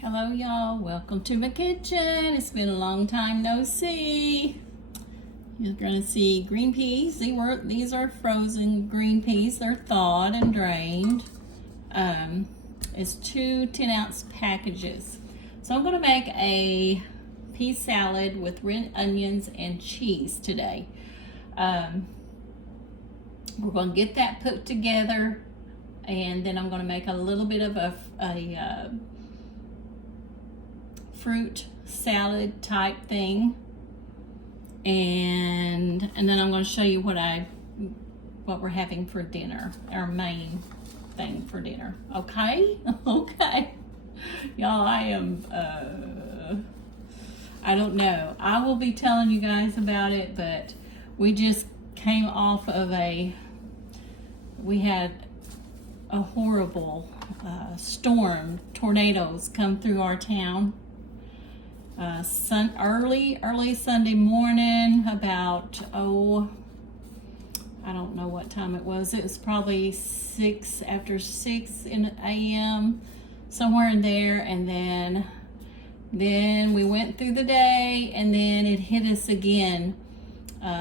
Hello y'all, welcome to my kitchen. It's been a long time no see. You're gonna see green peas. These are frozen green peas. They're thawed and drained. It's two 10-ounce packages. So I'm gonna make a pea salad with red onions and cheese today. We're gonna get that put together, and then I'm gonna make a little bit of a fruit salad type thing, and then I'm going to show you what we're having for dinner, our main thing for dinner. Okay. Okay, y'all, I don't know, I will be telling you guys about it, but we just came off of we had a horrible storm, tornadoes come through our town. Early Sunday morning, about, I don't know what time it was. It was probably after 6 a.m., somewhere in there. And then we went through the day, and then it hit us again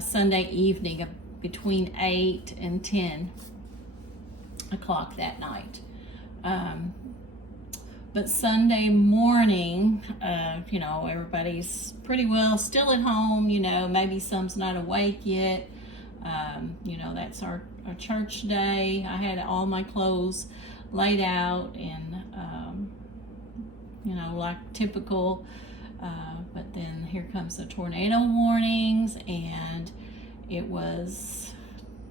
Sunday evening between 8 and 10 o'clock that night. But Sunday morning, everybody's pretty well still at home. Maybe some's not awake yet. That's our church day. I had all my clothes laid out and, like typical. But then here comes the tornado warnings, and it was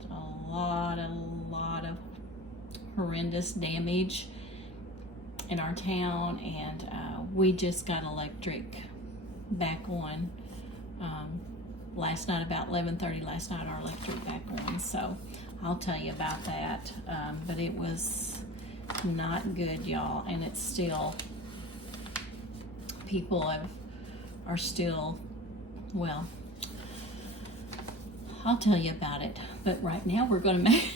a lot of horrendous damage in our town, and we just got electric back on last night, about 11:30 last night. Our electric back on, so I'll tell you about that. But it was not good, y'all, and it's still, people are still, well, I'll tell you about it. But right now we're gonna make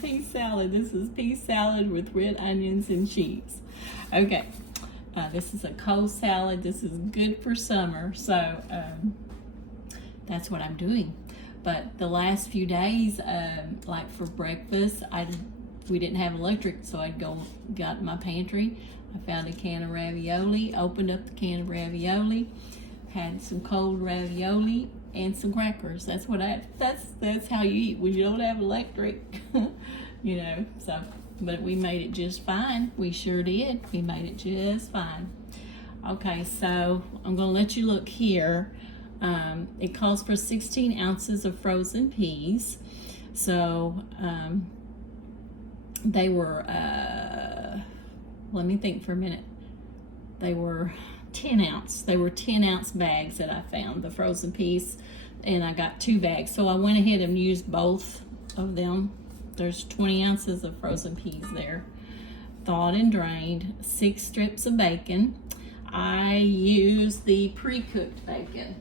pea salad. This is pea salad with red onions and cheese. Okay, this is a cold salad. This is good for summer, so that's what I'm doing. But the last few days, like for breakfast, we didn't have electric, so got in my pantry. I found a can of ravioli, opened up the can of ravioli, had some cold ravioli and some crackers. That's how you eat when you don't have electric. So, but we made it just fine. We sure did. We made it just fine. Okay, so I'm gonna let you look here. It calls for 16 ounces of frozen peas. So they were, let me think for a minute. They were 10 ounce. They were 10-ounce bags that I found, the frozen peas, and I got 2 bags. So I went ahead and used both of them. There's 20 ounces of frozen peas there, thawed and drained, 6 strips of bacon. I used the pre-cooked bacon.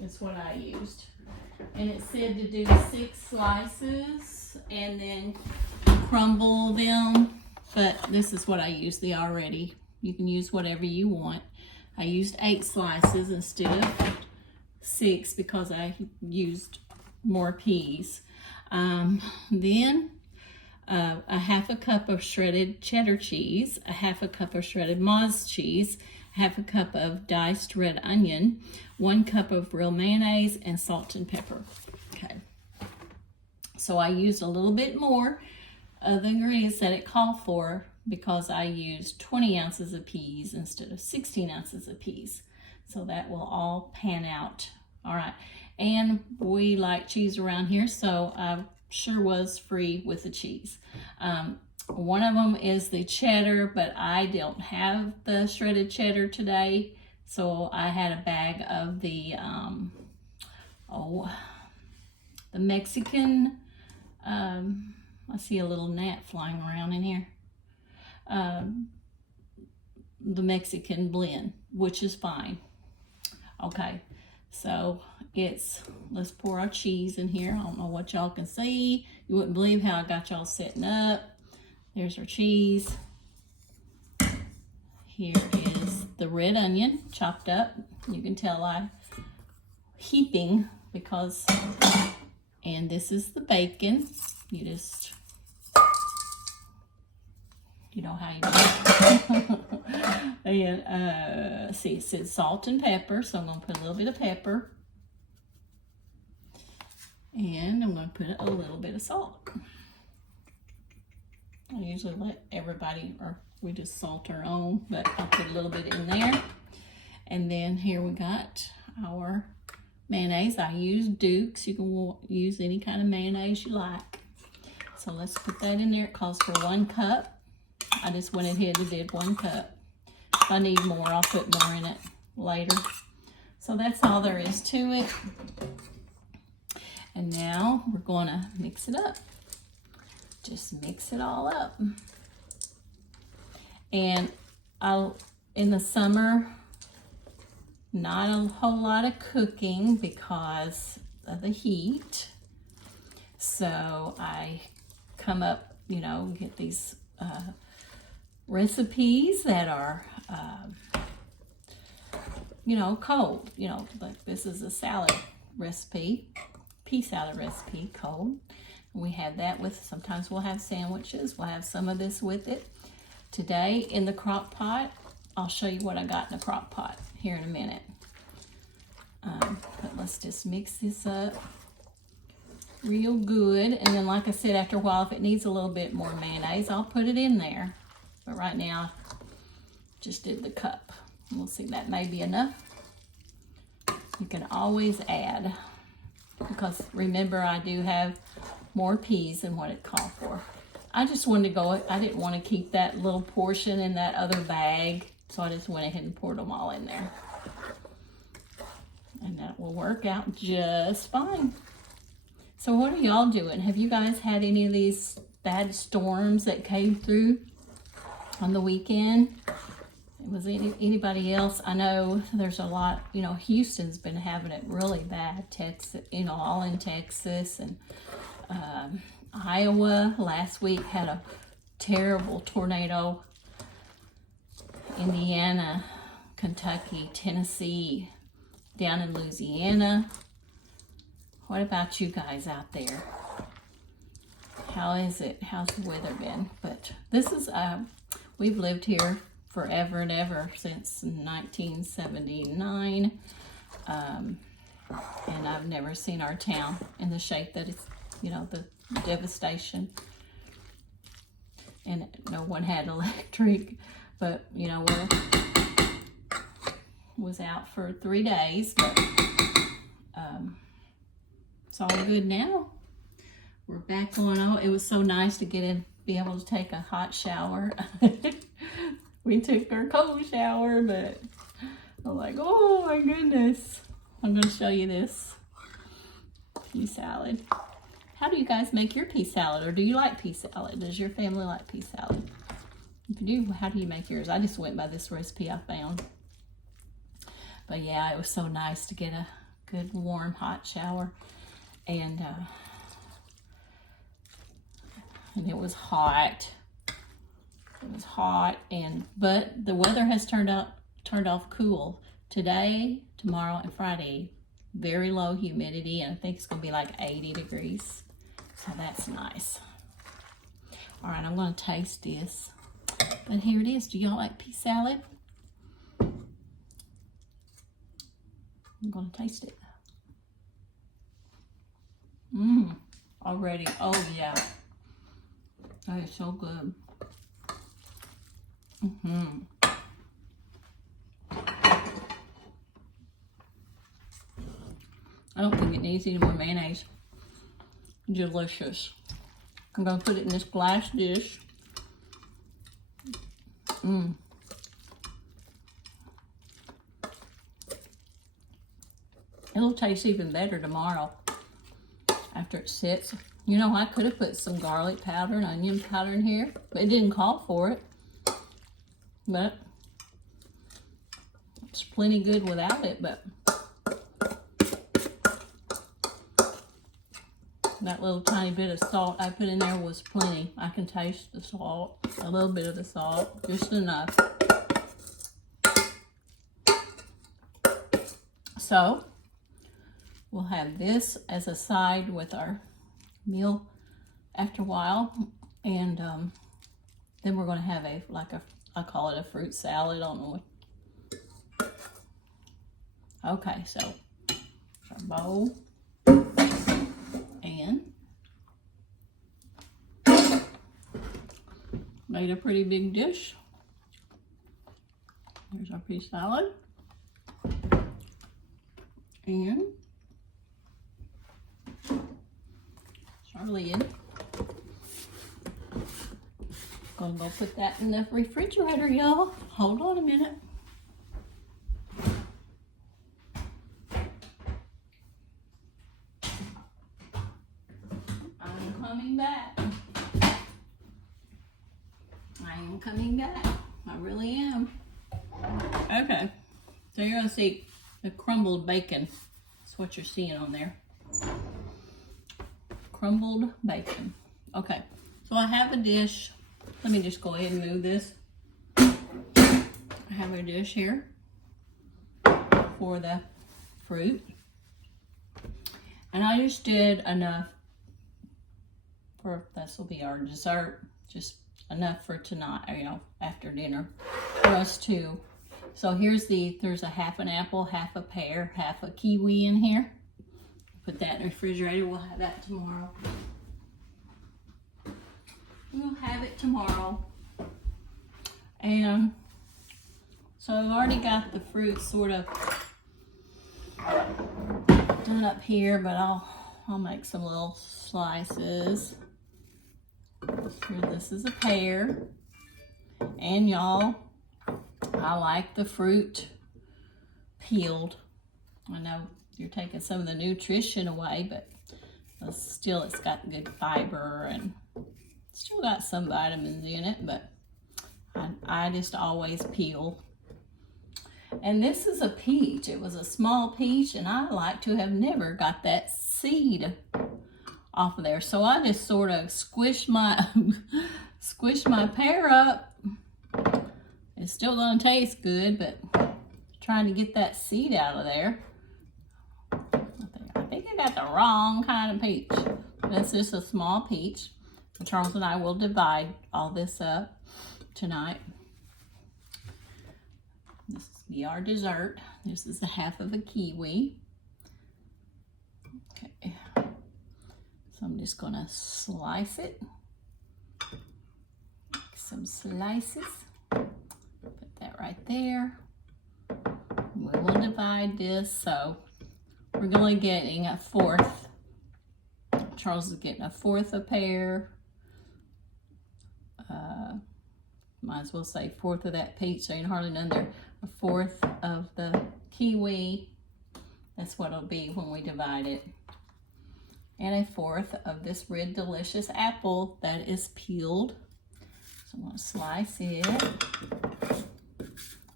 That's what I used. And it said to do 6 slices and then crumble them, but this is what I used, the already. You can use whatever you want. I used 8 slices instead of 6 because I used more peas. Then a half a cup of shredded cheddar cheese, a half a cup of shredded Moz cheese, half a cup of diced red onion, 1 cup of real mayonnaise, and salt and pepper. Okay. So I used a little bit more of the ingredients that it called for, because I used 20 ounces of peas instead of 16 ounces of peas. So that will all pan out. All right. And we like cheese around here, so I sure was free with the cheese. One of them is the cheddar, but I don't have the shredded cheddar today. So I had a bag of the Mexican, I see a little gnat flying around in here. The Mexican blend, which is fine. Okay, so let's pour our cheese in here. I don't know what y'all can see. You wouldn't believe how I got y'all setting up. There's our cheese. Here is the red onion chopped up. You can tell I'm heaping because, and this is the bacon. You just, you know how you do it. And see, it says salt and pepper, so I'm going to put a little bit of pepper. And I'm going to put a little bit of salt. I usually let everybody, or we just salt our own, but I'll put a little bit in there. And then here we got our mayonnaise. I use Duke's. You can use any kind of mayonnaise you like. So let's put that in there. It calls for 1 cup. I just went ahead and did 1 cup. If I need more, I'll put more in it later. So that's all there is to it. And now we're going to mix it up. Just mix it all up. And in the summer, not a whole lot of cooking because of the heat. So I come up, you know, get these recipes that are, you know, cold. You know, like this is a salad recipe, pea salad recipe, cold. We have that with, sometimes we'll have sandwiches. We'll have some of this with it. Today in the crock pot, I'll show you what I got in the crock pot here in a minute. But let's just mix this up real good. And then like I said, after a while, if it needs a little bit more mayonnaise, I'll put it in there. But right now, just did the cup. We'll see, that may be enough. You can always add, because remember I do have more peas than what it called for. I just wanted to go, I didn't want to keep that little portion in that other bag, so I just went ahead and poured them all in there. And that will work out just fine. So what are y'all doing? Have you guys had any of these bad storms that came through on the weekend? Was anybody else? I know there's a lot, you know, Houston's been having it really bad. Texas, you know, all in Texas, and Iowa last week had a terrible tornado. Indiana, Kentucky, Tennessee, down in Louisiana. What about you guys out there? How is it? How's the weather been? But this is, we've lived here forever and ever since 1979. And I've never seen our town in the shape that it's, you know, the devastation. And no one had electric, but you know, was out for 3 days, but it's all good now. We're back on. Oh, it was so nice to get in, be able to take a hot shower. We took our cold shower, but I'm like, oh my goodness. I'm going to show you this pea salad. How do you guys make your pea salad? Or do you like pea salad? Does your family like pea salad? If you do, how do you make yours? I just went by this recipe I found. But yeah, it was so nice to get a good warm hot shower. And it was hot. It was hot, but the weather has turned off cool. Today, tomorrow, and Friday, very low humidity, and I think it's gonna be like 80 degrees. So that's nice. All right, I'm gonna taste this. But here it is. Do y'all like pea salad? I'm gonna taste it. Already. Oh yeah. That is so good. I don't think it needs any more mayonnaise. Delicious. I'm gonna put it in this glass dish. It'll taste even better tomorrow after it sits. You know, I could have put some garlic powder and onion powder in here, but it didn't call for it. But it's plenty good without it, but that little tiny bit of salt I put in there was plenty. I can taste the salt, a little bit of the salt, just enough. So we'll have this as a side with our meal after a while, and then we're going to have I call it a fruit salad. I don't know what. Okay, so our bowl, and made a pretty big dish. Here's our pea salad, and our lid. Gonna go put that in the refrigerator, y'all. Hold on a minute. I'm coming back. I am coming back. I really am. Okay, so you're gonna see the crumbled bacon. That's what you're seeing on there. Crumbled bacon. Okay, so I have a dish. Let me just go ahead and move this. I have a dish here for the fruit. And I just did enough for, this will be our dessert, just enough for tonight, you know, after dinner for us to. So there's a half an apple, half a pear, half a kiwi in here. Put that in the refrigerator. We'll have that tomorrow. We'll have it tomorrow. And so I've already got the fruit sort of done up here, but I'll make some little slices. Here, this is a pear. And y'all, I like the fruit peeled. I know you're taking some of the nutrition away, but still it's got good fiber and still got some vitamins in it, but I just always peel. And this is a peach. It was a small peach, and I like to have never got that seed off of there. So I just sort of squished my pear up. It's still gonna taste good, but trying to get that seed out of there. I think I got the wrong kind of peach. That's just a small peach. Charles and I will divide all this up tonight. This will be our dessert. This is the half of a kiwi. Okay. So I'm just gonna slice it. Make some slices. Put that right there. We will divide this, so we're only getting a fourth. Charles is getting a fourth a pear. Might as well say fourth of that peach, so ain't hardly none there. A fourth of the kiwi. That's what it'll be when we divide it. And a fourth of this red delicious apple that is peeled. So I'm gonna slice it.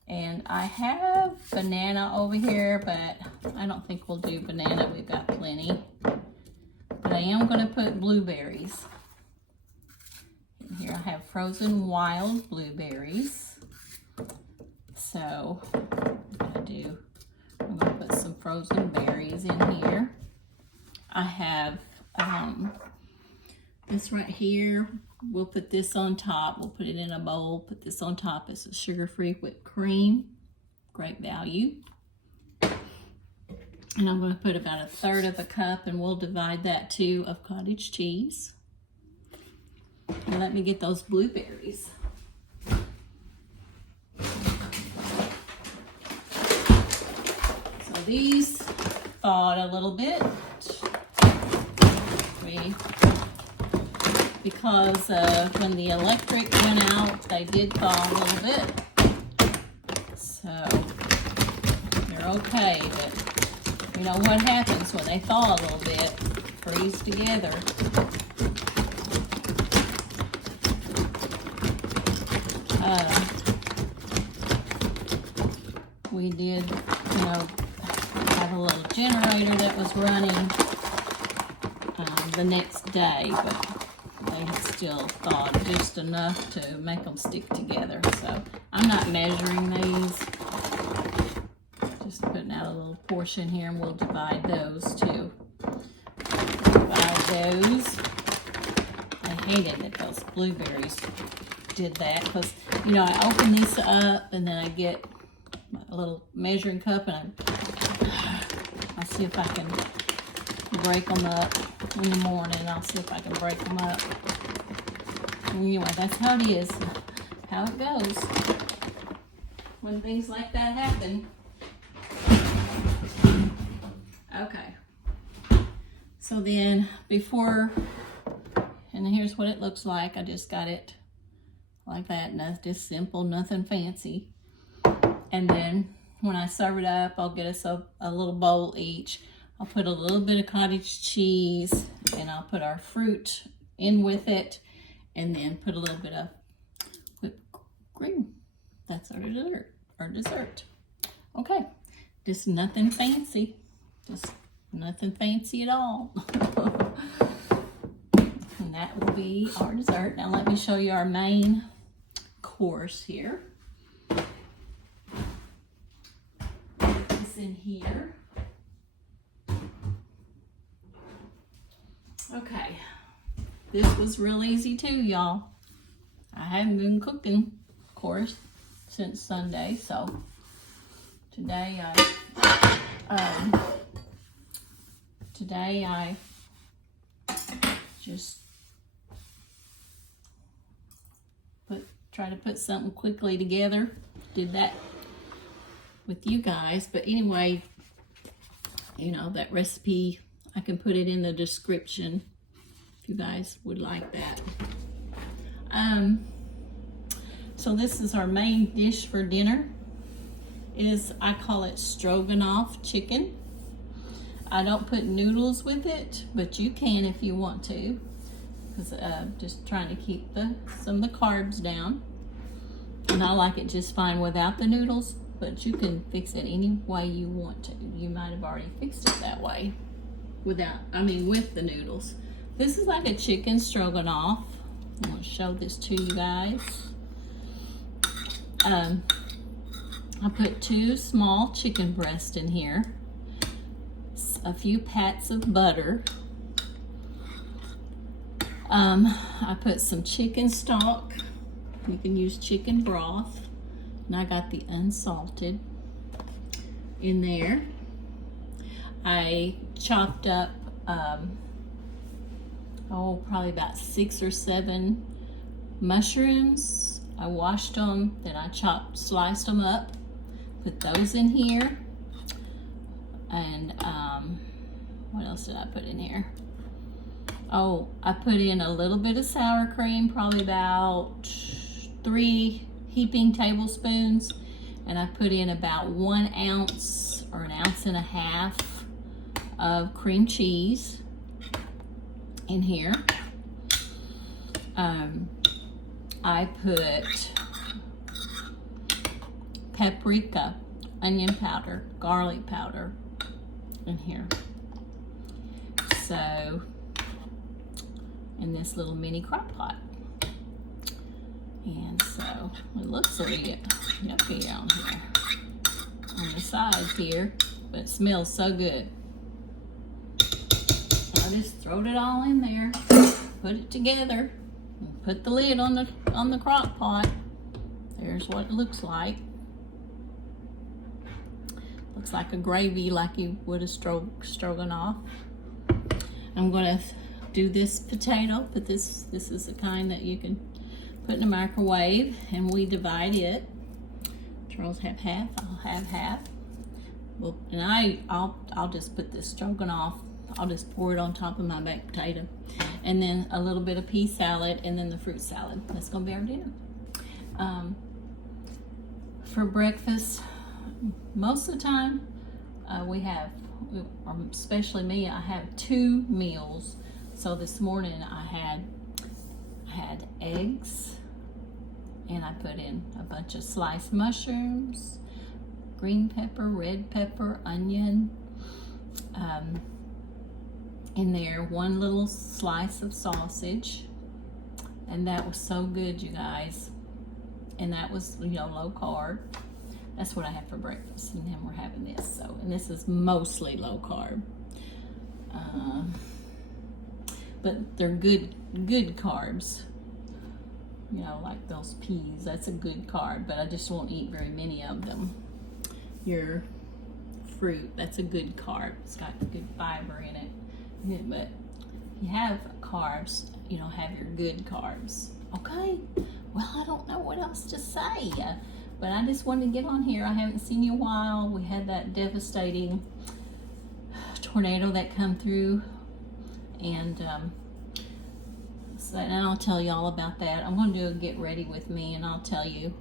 And I have banana over here, but I don't think we'll do banana. We've got plenty. But I am gonna put blueberries. And here I have frozen wild blueberries. So I'm gonna put some frozen berries in here. I have this right here. We'll put this on top. We'll put it in a bowl, put this on top. It's a sugar-free whipped cream. Great value. And I'm going to put about 1/3 of a cup, and we'll divide that too, of cottage cheese. And let me get those blueberries. So these thawed a little bit. Because when the electric went out, they did thaw a little bit. So they're okay, but you know what happens when they thaw a little bit, freeze together. We did, you know, have a little generator that was running the next day, but they had still thawed just enough to make them stick together. So I'm not measuring these, just putting out a little portion here, and we'll divide those too. Divide those. I hated that those blueberries did that, because, you know, I open these up and then I get a little measuring cup and I see if I can break them up in the morning. I'll see if I can break them up. Anyway, that's how it is, how it goes when things like that happen. Okay. So then before, and here's what it looks like. I just got it like that. Just simple, nothing fancy. And then when I serve it up, I'll get us a little bowl each. I'll put a little bit of cottage cheese, and I'll put our fruit in with it, and then put a little bit of whipped cream. That's our dessert. Okay, just nothing fancy. Just nothing fancy at all. And that will be our dessert. Now let me show you our main course here. It's in here. Okay, this was real easy too, y'all. I haven't been cooking, of course, since Sunday, so today I just try to put something quickly together. Did that with you guys, but anyway, you know, that recipe, I can put it in the description if you guys would like that. So this is our main dish for dinner. I call it Stroganoff chicken. I don't put noodles with it, but you can if you want to, because just trying to keep some of the carbs down. And I like it just fine without the noodles, but you can fix it any way you want to. You might have already fixed it that way. With the noodles. This is like a chicken stroganoff. I'm going to show this to you guys. I put 2 small chicken breasts in here, a few pats of butter. I put some chicken stock. You can use chicken broth. And I got the unsalted in there. I chopped up, probably about 6 or 7 mushrooms. I washed them, then I sliced them up, put those in here. And what else did I put in here? Oh, I put in a little bit of sour cream, probably about 3 heaping tablespoons. And I put in about 1 ounce or 1.5 ounces of cream cheese in here. I put paprika, onion powder, garlic powder in here. So, in this little mini crock pot. And so, it looks really yucky on here, on the sides here, but it smells so good. I just throwed it all in there, put it together, and put the lid on the crock pot. There's what it looks like. Looks like a gravy, like you would a stroganoff. I'm gonna do this potato, but this is the kind that you can put in the microwave, and we divide it. Charles have half, I'll have half. Well, and I'll just put this stroganoff. I'll just pour it on top of my baked potato, and then a little bit of pea salad, and then the fruit salad. That's gonna be our dinner. For breakfast, most of the time especially me, I have 2 meals. So this morning I had eggs, and I put in a bunch of sliced mushrooms, green pepper, red pepper, onion. In there, 1 little slice of sausage, and that was so good, you guys. And that was, low carb. That's what I have for breakfast, and then we're having this. So, and this is mostly low carb. But they're good carbs. You know, like those peas, that's a good carb, but I just won't eat very many of them. Your fruit, that's a good carb. It's got good fiber in it. Yeah, but if you have carbs, you know, have your good carbs. Okay? Well, I don't know what else to say, but I just wanted to get on here. I haven't seen you in a while. We had that devastating tornado that come through, and and I'll tell you all about that. I'm going to do a get ready with me, and I'll tell you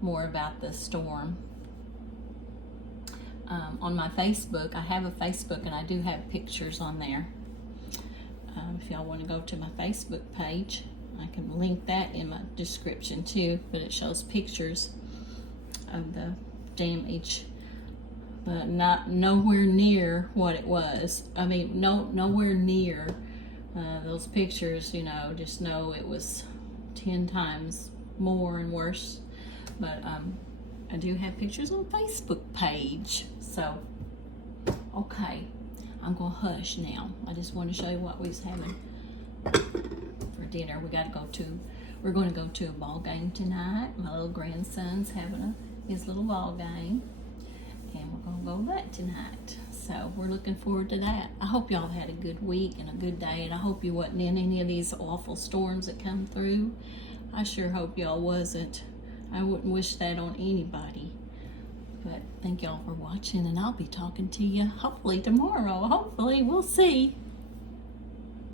more about the storm. On my Facebook, I have a Facebook, and I do have pictures on there. If y'all want to go to my Facebook page, I can link that in my description too, but it shows pictures of the damage, but not nowhere near what it was. I mean, nowhere near those pictures, you know, just know it was 10 times more and worse. But I do have pictures on the Facebook page. So, okay, I'm gonna hush now. I just want to show you what we was having for dinner. We're going to go to a ball game tonight. My little grandson's having his little ball game, and we're going to go to that tonight. So we're looking forward to that. I hope y'all had a good week and a good day, and I hope you wasn't in any of these awful storms that come through. I sure hope y'all wasn't. I wouldn't wish that on anybody. But thank y'all for watching, and I'll be talking to you hopefully tomorrow. Hopefully, we'll see.